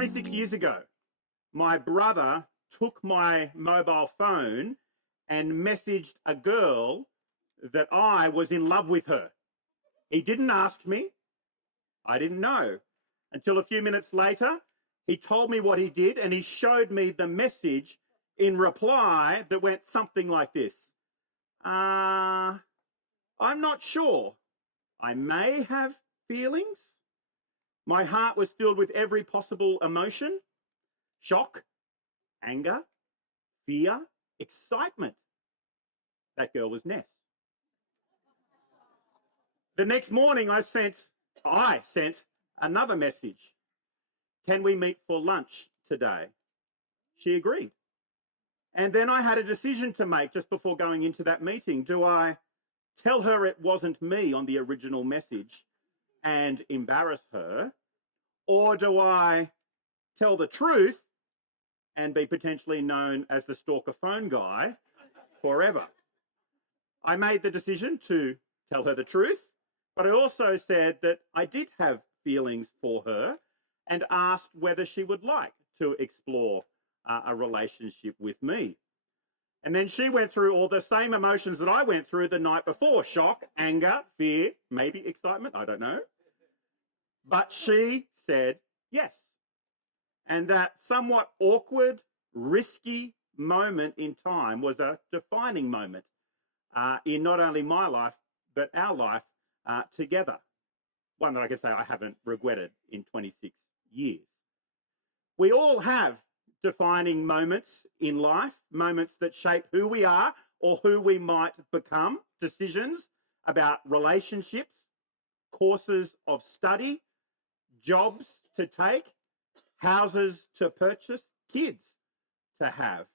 26 years ago, my brother took my mobile phone and messaged a girl that I was in love with her. He didn't ask me. I didn't know. Until a few minutes later, he told me what he did and he showed me the message in reply that went something like this. I'm not sure. I may have feelings. My heart was filled with every possible emotion: shock, anger, fear, excitement. That girl was Ness. The next morning I sent another message. Can we meet for lunch today? She agreed. And then I had a decision to make just before going into that meeting. Do I tell her it wasn't me on the original message and embarrass her? Or do I tell the truth and be potentially known as the stalker phone guy forever? I made the decision to tell her the truth, but I also said that I did have feelings for her and asked whether she would like to explore a relationship with me. And then she went through all the same emotions that I went through the night before: shock, anger, fear, maybe excitement, I don't know. But she said yes. And that somewhat awkward, risky moment in time was a defining moment in not only my life, but our life together. One that I can say I haven't regretted in 26 years. We all have defining moments in life, moments that shape who we are or who we might become, decisions about relationships, courses of study, jobs to take, houses to purchase, kids to have.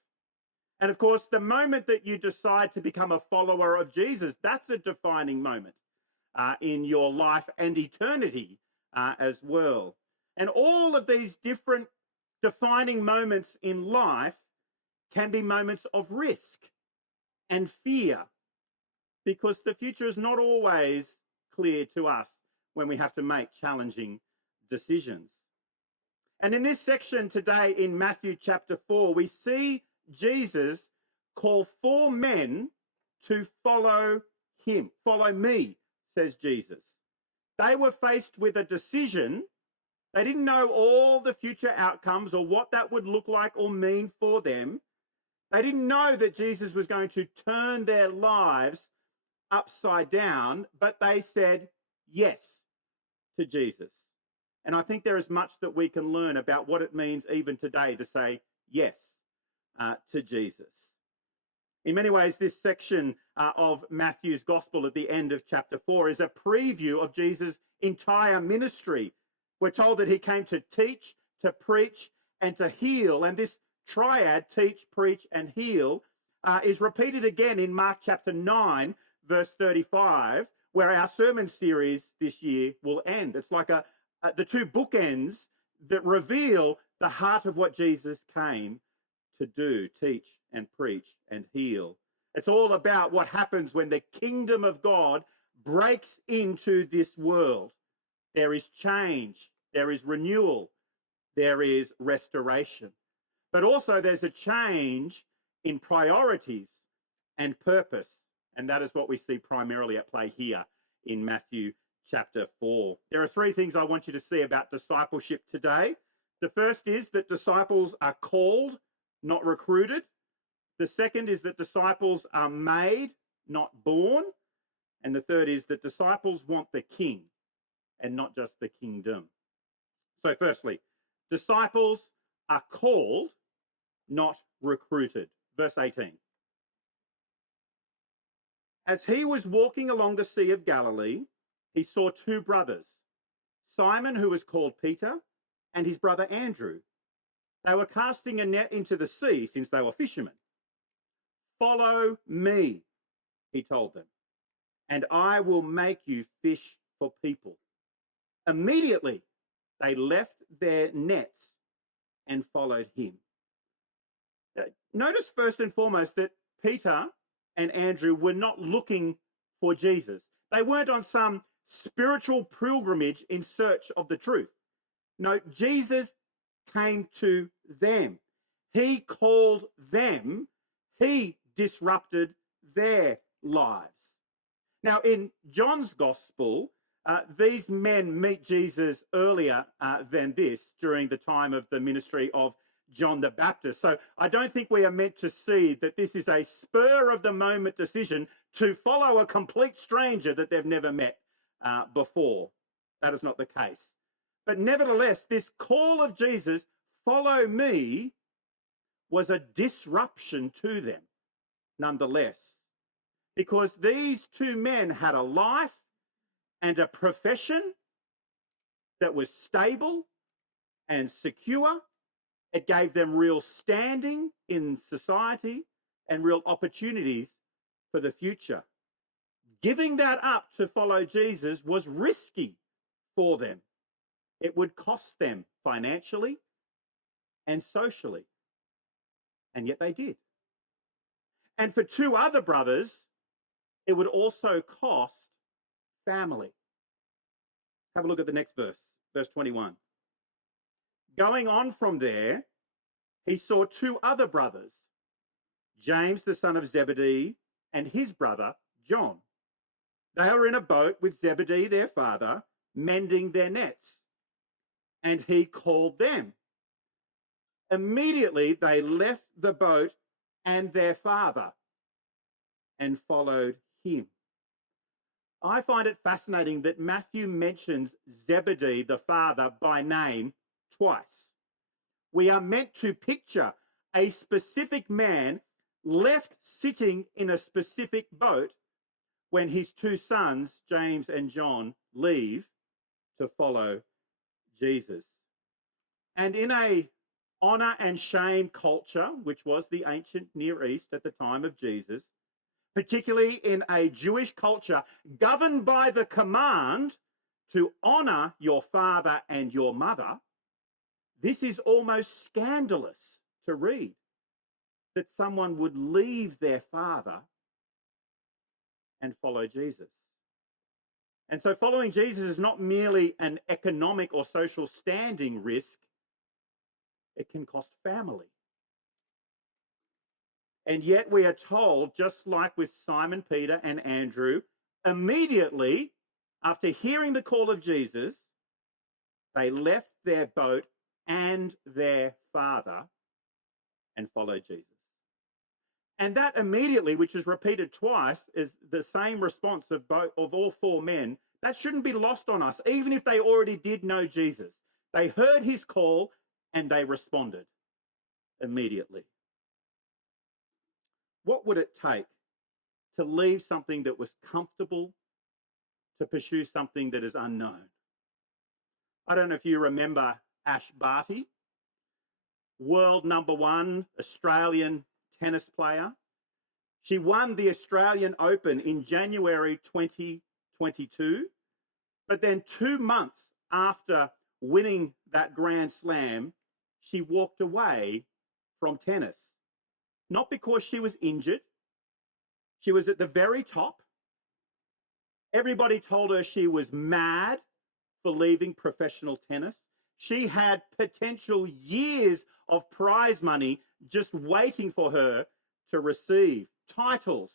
And of course, the moment that you decide to become a follower of Jesus, that's a defining moment in your life and eternity as well. And all of these different defining moments in life can be moments of risk and fear, because the future is not always clear to us when we have to make challenging decisions. And in this section today in Matthew chapter 4, we see Jesus call 4 men to follow him. Follow me, says Jesus. They were faced with a decision. They didn't know all the future outcomes or what that would look like or mean for them. They didn't know that Jesus was going to turn their lives upside down, but they said yes to Jesus. And I think there is much that we can learn about what it means even today to say yes to Jesus. In many ways, this section of Matthew's gospel at the end of chapter 4 is a preview of Jesus' entire ministry. We're told that he came to teach, to preach, and to heal. And this triad, teach, preach, and heal, is repeated again in Mark chapter 9, verse 35, where our sermon series this year will end. It's like the two bookends that reveal the heart of what Jesus came to do: teach and preach and heal. It's all about what happens when the kingdom of God breaks into this world. There is change, there is renewal, there is restoration. But also there's a change in priorities and purpose. And that is what we see primarily at play here in Matthew chapter 4. There are 3 things I want you to see about discipleship today. The first is that disciples are called, not recruited. The second is that disciples are made, not born. And the third is that disciples want the king and not just the kingdom. So firstly, disciples are called, not recruited. Verse 18. As he was walking along the Sea of Galilee, he saw 2 brothers, Simon, who was called Peter, and his brother Andrew. They were casting a net into the sea, since they were fishermen. Follow me, he told them, and I will make you fish for people. Immediately, they left their nets and followed him. Notice first and foremost that Peter and Andrew were not looking for Jesus. They weren't on some spiritual pilgrimage in search of the truth. No, Jesus came to them. He called them. He disrupted their lives. Now, in John's gospel, these men meet Jesus earlier than this, during the time of the ministry of John the Baptist. So I don't think we are meant to see that this is a spur of the moment decision to follow a complete stranger that they've never met before. That is not the case. But nevertheless, this call of Jesus, follow me, was a disruption to them nonetheless. Because these two men had a life and a profession that was stable and secure. It gave them real standing in society and real opportunities for the future. Giving that up to follow Jesus was risky for them. It would cost them financially and socially. And yet they did. And for two other brothers, it would also cost family. Have a look at the next verse, verse 21. Going on from there, he saw two other brothers, James the son of Zebedee and his brother John. They were in a boat with Zebedee their father, mending their nets, and he called them. Immediately they left the boat and their father and followed him. I find it fascinating that Matthew mentions Zebedee the father by name twice. We are meant to picture a specific man left sitting in a specific boat when his two sons, James and John, leave to follow Jesus. And in a honor and shame culture, which was the ancient Near East at the time of Jesus, particularly in a Jewish culture governed by the command to honor your father and your mother, this is almost scandalous to read, that someone would leave their father and follow Jesus. And so following Jesus is not merely an economic or social standing risk, it can cost family. And yet we are told, just like with Simon Peter and Andrew, immediately after hearing the call of Jesus, they left their boat and their father and followed Jesus. And that immediately, which is repeated twice, is the same response of all four men. That shouldn't be lost on us, even if they already did know Jesus. They heard his call and they responded immediately. What would it take to leave something that was comfortable to pursue something that is unknown? I don't know if you remember Ash Barty, world number one Australian tennis player. She won the Australian Open in January 2022, but then 2 months after winning that Grand Slam, she walked away from tennis. Not because she was injured. She was at the very top. Everybody told her she was mad for leaving professional tennis. She had potential years of prize money just waiting for her to receive, titles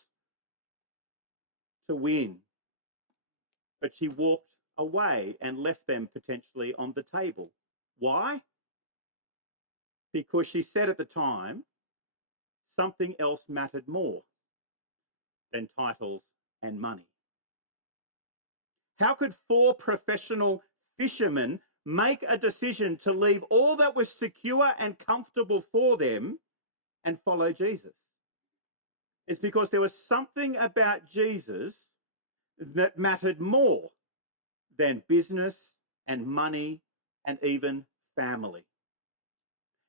to win. But she walked away and left them potentially on the table. Why? Because she said at the time, something else mattered more than titles and money. How could four professional fishermen make a decision to leave all that was secure and comfortable for them and follow Jesus? It's because there was something about Jesus that mattered more than business and money and even family.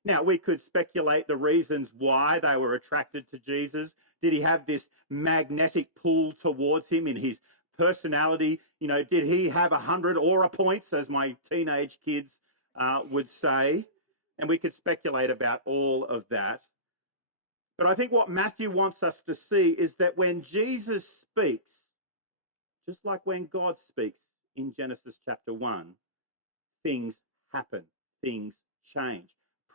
Now, we could speculate the reasons why they were attracted to Jesus. Did he have this magnetic pull towards him in his personality? You know, did he have 100 aura points, as my teenage kids would say? And we could speculate about all of that. But I think what Matthew wants us to see is that when Jesus speaks, just like when God speaks in Genesis chapter 1, things happen, things change.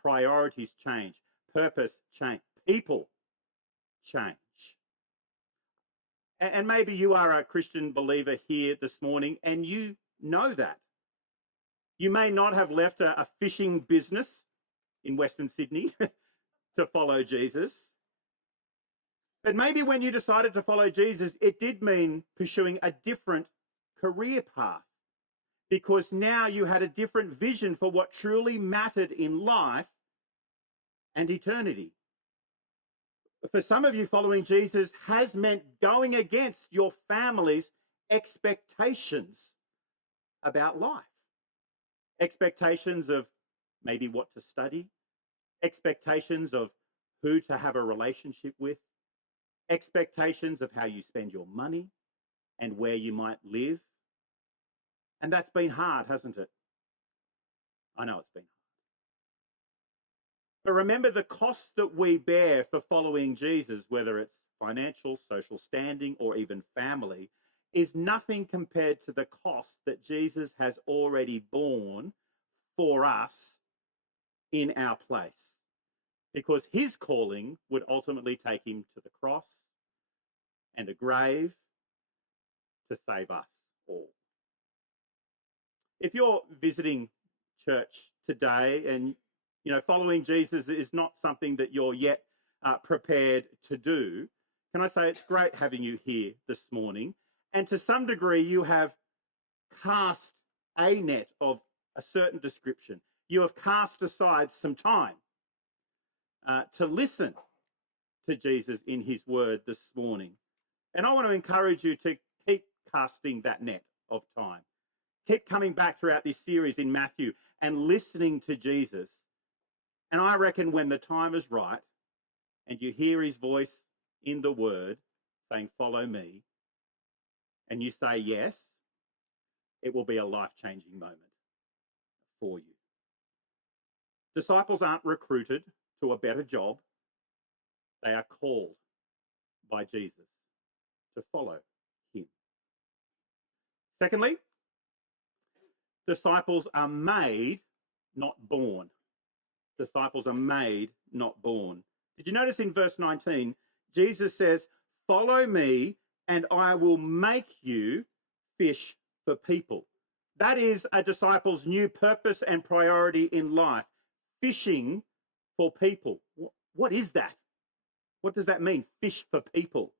priorities change, purpose change, people change. And maybe you are a Christian believer here this morning and you know that. You may not have left a fishing business in Western Sydney to follow Jesus. But maybe when you decided to follow Jesus, it did mean pursuing a different career path, because now you had a different vision for what truly mattered in life and eternity. For some of you, following Jesus has meant going against your family's expectations about life. Expectations of maybe what to study, expectations of who to have a relationship with, expectations of how you spend your money and where you might live. And that's been hard, hasn't it? I know it's been hard. But remember, the cost that we bear for following Jesus, whether it's financial, social standing, or even family, is nothing compared to the cost that Jesus has already borne for us in our place. Because his calling would ultimately take him to the cross and a grave to save us all. If you're visiting church today and following Jesus is not something that you're yet prepared to do, can I say it's great having you here this morning. And to some degree, you have cast a net of a certain description. You have cast aside some time to listen to Jesus in his word this morning. And I want to encourage you to keep casting that net of time. Keep coming back throughout this series in Matthew and listening to Jesus. And I reckon when the time is right and you hear his voice in the word saying, follow me, and you say yes, it will be a life-changing moment for you. Disciples aren't recruited to a better job. They are called by Jesus to follow him. Secondly, disciples are made, not born. Disciples are made, not born. Did you notice in verse 19, Jesus says, follow me and I will make you fish for people. That is a disciple's new purpose and priority in life, fishing for people. What is that? What does that mean, fish for people?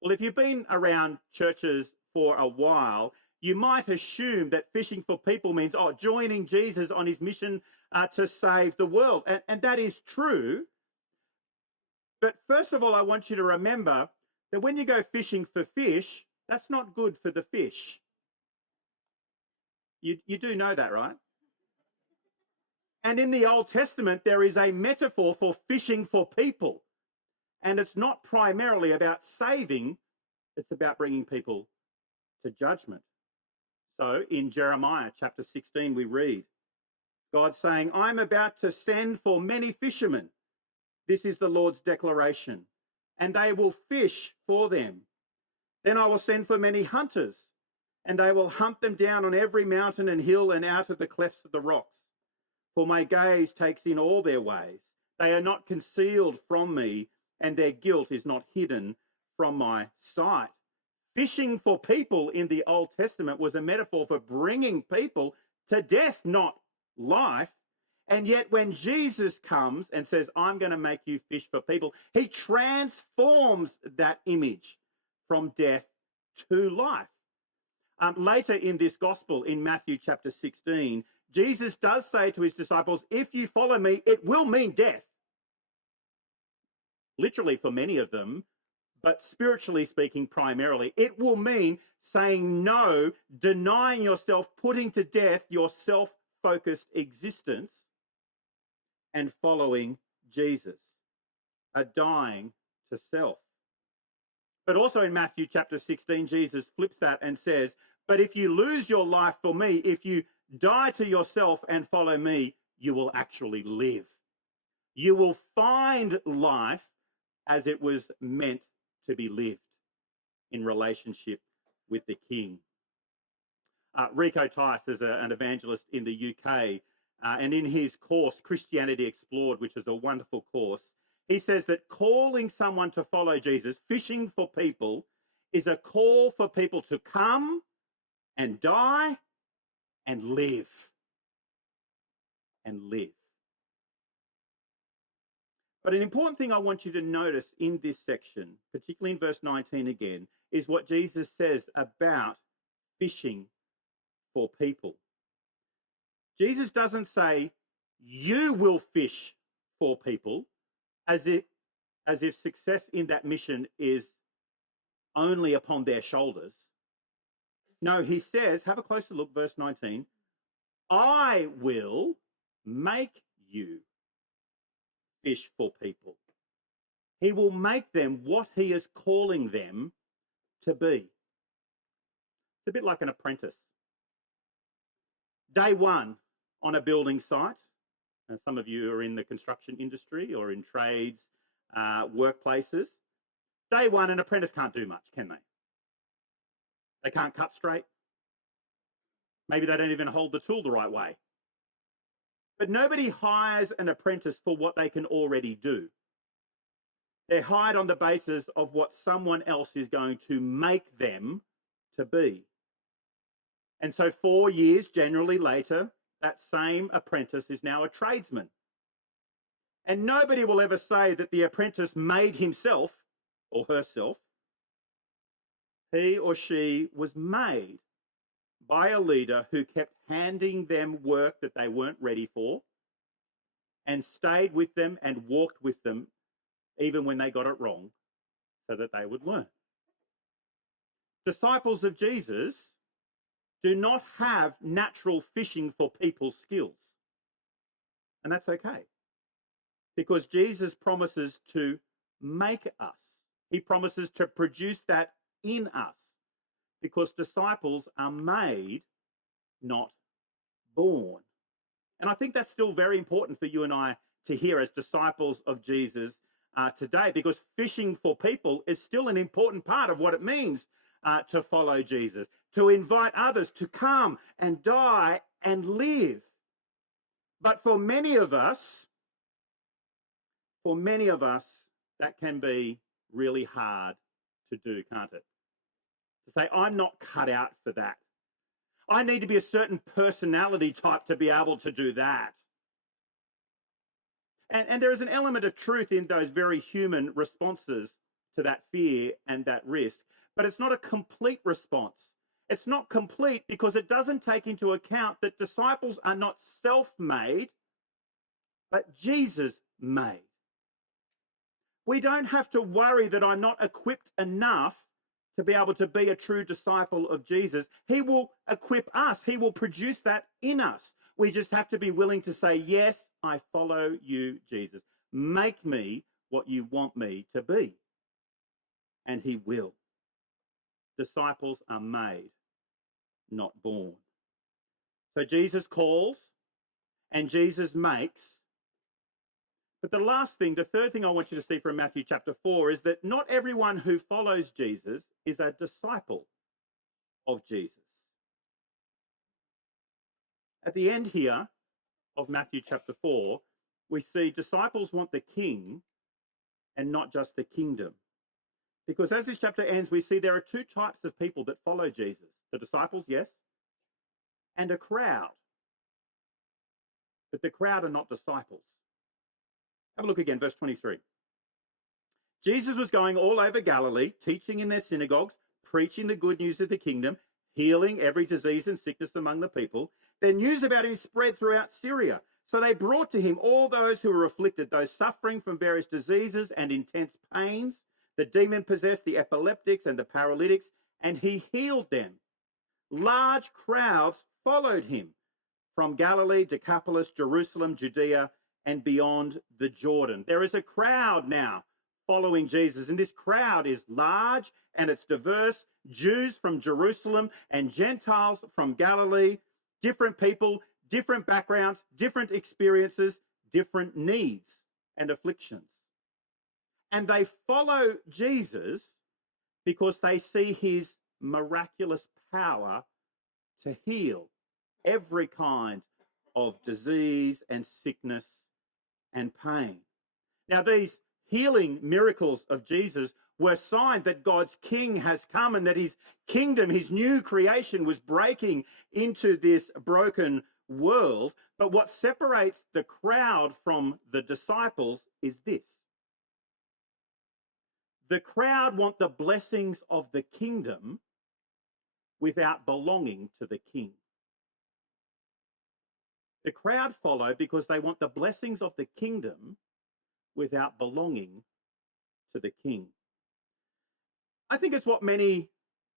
Well, if you've been around churches for a while, you might assume that fishing for people means joining Jesus on his mission to save the world. And that is true. But first of all, I want you to remember that when you go fishing for fish, that's not good for the fish. You do know that, right? And in the Old Testament, there is a metaphor for fishing for people. And it's not primarily about saving, it's about bringing people to judgment. So in Jeremiah chapter 16, we read, God saying, I'm about to send for many fishermen. This is the Lord's declaration. And they will fish for them. Then I will send for many hunters, and they will hunt them down on every mountain and hill and out of the clefts of the rocks. For my gaze takes in all their ways. They are not concealed from me, and their guilt is not hidden from my sight. Fishing for people in the Old Testament was a metaphor for bringing people to death, not life. And yet when Jesus comes and says, I'm going to make you fish for people, he transforms that image from death to life. Later in this gospel, in Matthew chapter 16, Jesus does say to his disciples, if you follow me, it will mean death. Literally for many of them, but spiritually speaking primarily, it will mean saying no, denying yourself, putting to death your self-focused existence and following Jesus, a dying to self. But also in Matthew chapter 16, Jesus flips that and says, but if you lose your life for me, if you die to yourself and follow me, you will actually live. You will find life as it was meant to be lived in relationship with the King. Rico Tice is an evangelist in the UK. and in his course, Christianity Explored, which is a wonderful course, he says that calling someone to follow Jesus, fishing for people, is a call for people to come and die and live. And live. But an important thing I want you to notice in this section, particularly in verse 19 again, is what Jesus says about fishing for people. Jesus doesn't say, you will fish for people, as if success in that mission is only upon their shoulders. No, he says, have a closer look, verse 19, I will make you fish for people. He will make them what he is calling them to be. It's a bit like an apprentice. Day one on a building site, and some of you are in the construction industry or in trades, workplaces. Day one, an apprentice can't do much, can they? They can't cut straight. Maybe they don't even hold the tool the right way. But nobody hires an apprentice for what they can already do. They're hired on the basis of what someone else is going to make them to be. And so 4 years generally later, that same apprentice is now a tradesman. And nobody will ever say that the apprentice made himself or herself. He or she was made by a leader who kept handing them work that they weren't ready for and stayed with them and walked with them even when they got it wrong so that they would learn. Disciples of Jesus do not have natural fishing for people skills. And that's okay, because Jesus promises to make us. He promises to produce that in us, because disciples are made, not born. And I think that's still very important for you and I to hear as disciples of Jesus today, because fishing for people is still an important part of what it means to follow Jesus, to invite others to come and die and live. But for many of us, that can be really hard to do, can't it? To say, I'm not cut out for that. I need to be a certain personality type to be able to do that. And there is an element of truth in those very human responses to that fear and that risk, but it's not a complete response. It's not complete because it doesn't take into account that disciples are not self-made, but Jesus-made. We don't have to worry that I'm not equipped enough to be able to be a true disciple of Jesus. He will equip us. He will produce that in us. We just have to be willing to say, yes, I follow you, Jesus. Make me what you want me to be. And he will. Disciples are made, not born. So Jesus calls and Jesus makes. But the last thing, the third thing I want you to see from Matthew chapter 4 is that not everyone who follows Jesus is a disciple of Jesus. At the end here of Matthew chapter 4, we see disciples want the king and not just the kingdom. Because as this chapter ends, we see there are two types of people that follow Jesus. The disciples, yes, and a crowd. But the crowd are not disciples. Have a look again, verse 23. Jesus was going all over Galilee, teaching in their synagogues, preaching the good news of the kingdom, healing every disease and sickness among the people. Then news about him spread throughout Syria. So they brought to him all those who were afflicted, those suffering from various diseases and intense pains, the demon-possessed, the epileptics and the paralytics, and he healed them. Large crowds followed him from Galilee, Decapolis, Jerusalem, Judea, and beyond the Jordan. There is a crowd now following Jesus, and this crowd is large and it's diverse. Jews from Jerusalem and Gentiles from Galilee, different people, different backgrounds, different experiences, different needs and afflictions. And they follow Jesus because they see his miraculous power to heal every kind of disease and sickness and pain. Now, these healing miracles of Jesus were signs that God's King has come and that his kingdom, his new creation, was breaking into this broken world. But what separates the crowd from the disciples is this. The crowd want the blessings of the kingdom without belonging to the king. The crowd follow because they want the blessings of the kingdom without belonging to the king. I think it's what many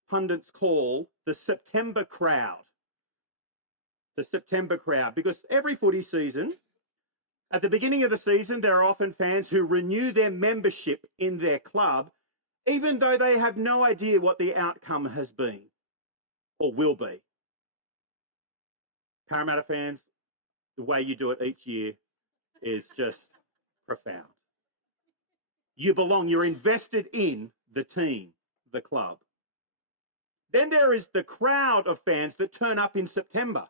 pundits call the September crowd. The September crowd, because every footy season, at the beginning of the season, there are often fans who renew their membership in their club, even though they have no idea what the outcome has been or will be. Parramatta fans, the way you do it each year is just profound. You belong, you're invested in the team, the club. Then there is the crowd of fans that turn up in September,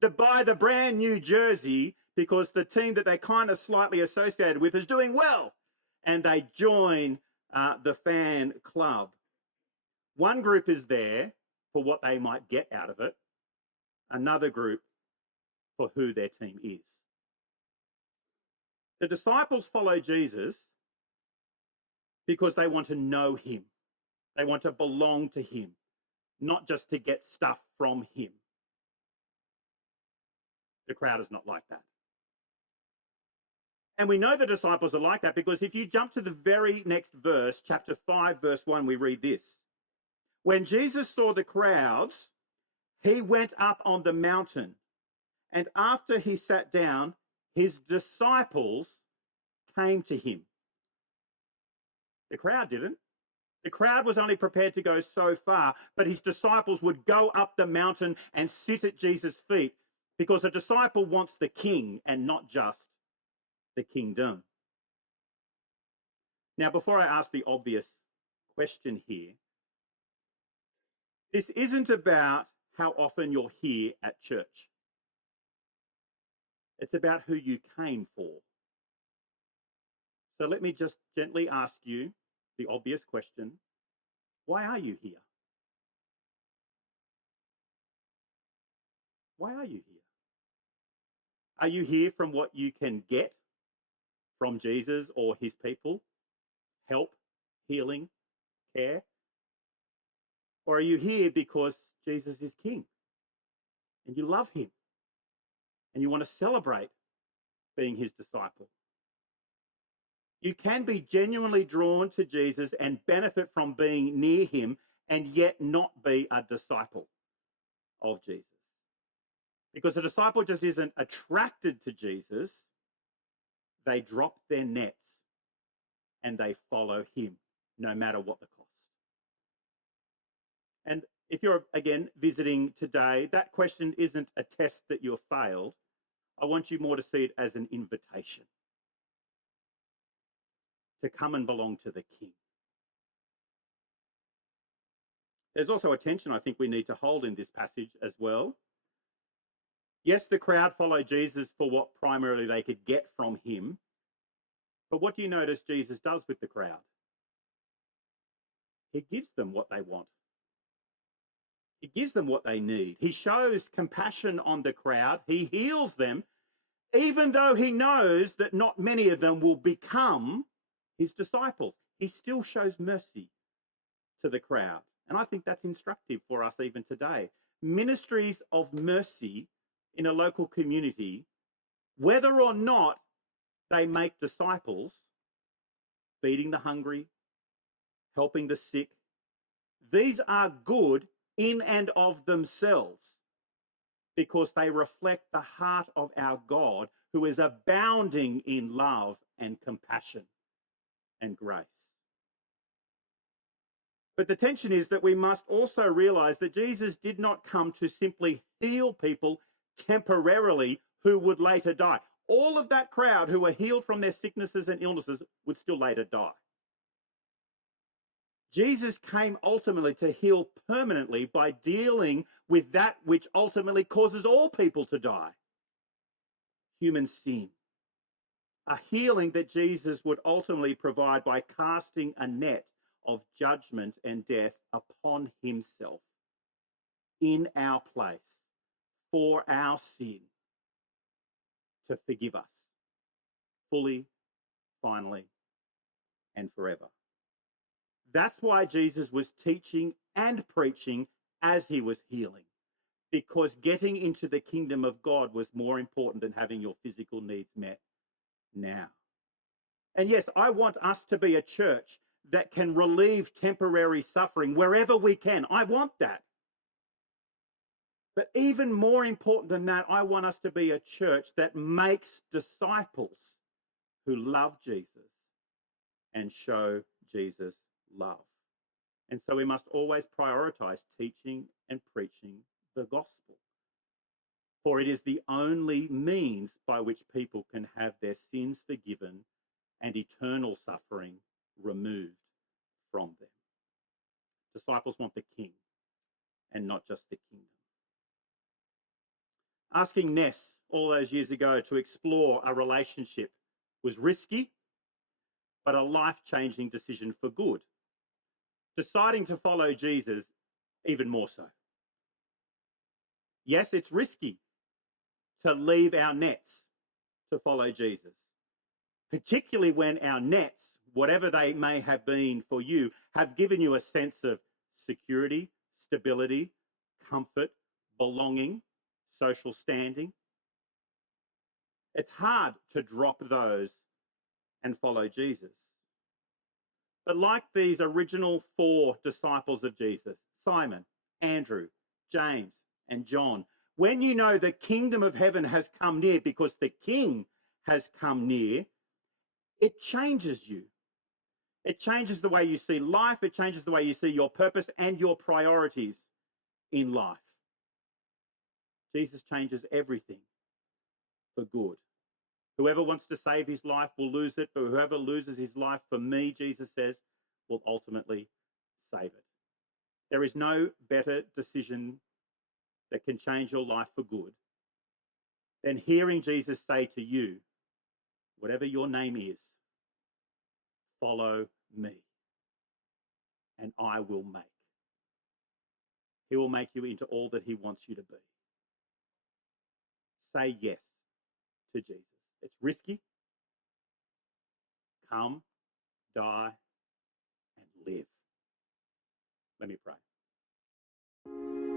that buy the brand new jersey because the team that they kind of slightly associated with is doing well, and they join the fan club. One group is there for what they might get out of it, another group for who their team is. The disciples follow Jesus because they want to know him. They want to belong to him, not just to get stuff from him. The crowd is not like that. And we know the disciples are like that because if you jump to the very next verse, chapter 5, verse 1, we read this. When Jesus saw the crowds, he went up on the mountain, and after he sat down, his disciples came to him. The crowd didn't. The crowd was only prepared to go so far, but his disciples would go up the mountain and sit at Jesus' feet because a disciple wants the king and not just the kingdom. Now, before I ask the obvious question here, this isn't about how often you're here at church. It's about who you came for. So let me just gently ask you the obvious question. Why are you here? Why are you here? Are you here from what you can get from Jesus or his people? Help, healing, care? Or are you here because Jesus is king and you love him and you want to celebrate being his disciple? You can be genuinely drawn to Jesus and benefit from being near him and yet not be a disciple of Jesus. Because a disciple just isn't attracted to Jesus. They drop their nets and they follow him, no matter what the cost. And if you're, again, visiting today, that question isn't a test that you've failed. I want you more to see it as an invitation to come and belong to the king. There's also a tension I think we need to hold in this passage as well. Yes, the crowd followed Jesus for what primarily they could get from him. But what do you notice Jesus does with the crowd? He gives them what they want. He gives them what they need. He shows compassion on the crowd. He heals them, even though he knows that not many of them will become his disciples. He still shows mercy to the crowd. And I think that's instructive for us even today. Ministries of mercy in a local community, whether or not they make disciples, feeding the hungry, helping the sick, these are good in and of themselves because they reflect the heart of our God, who is abounding in love and compassion and grace. But the tension is that we must also realize that Jesus did not come to simply heal people temporarily who would later die. All of that crowd who were healed from their sicknesses and illnesses would still later die. Jesus came ultimately to heal permanently by dealing with that which ultimately causes all people to die, human sin. A healing that Jesus would ultimately provide by casting a net of judgment and death upon himself in our place for our sin to forgive us fully, finally, and forever. That's why Jesus was teaching and preaching as he was healing, because getting into the kingdom of God was more important than having your physical needs met now. And yes, I want us to be a church that can relieve temporary suffering wherever we can. I want that. But even more important than that, I want us to be a church that makes disciples who love Jesus and show Jesus love. And so we must always prioritize teaching and preaching the gospel, for it is the only means by which people can have their sins forgiven and eternal suffering removed from them. Disciples want the king and not just the kingdom. Asking Ness all those years ago to explore a relationship was risky, but a life-changing decision for good. Deciding to follow Jesus, even more so. Yes, it's risky to leave our nets to follow Jesus, particularly when our nets, whatever they may have been for you, have given you a sense of security, stability, comfort, belonging, social standing. It's hard to drop those and follow Jesus. But like these original 4 disciples of Jesus, Simon, Andrew, James, and John, when you know the kingdom of heaven has come near because the king has come near, it changes you. It changes the way you see life. It changes the way you see your purpose and your priorities in life. Jesus changes everything for good. Whoever wants to save his life will lose it, but whoever loses his life for me, Jesus says, will ultimately save it. There is no better decision that can change your life for good than hearing Jesus say to you, whatever your name is, follow me, and I will make. He will make you into all that he wants you to be. Say yes to Jesus. It's risky. Come, die, and live. Let me pray.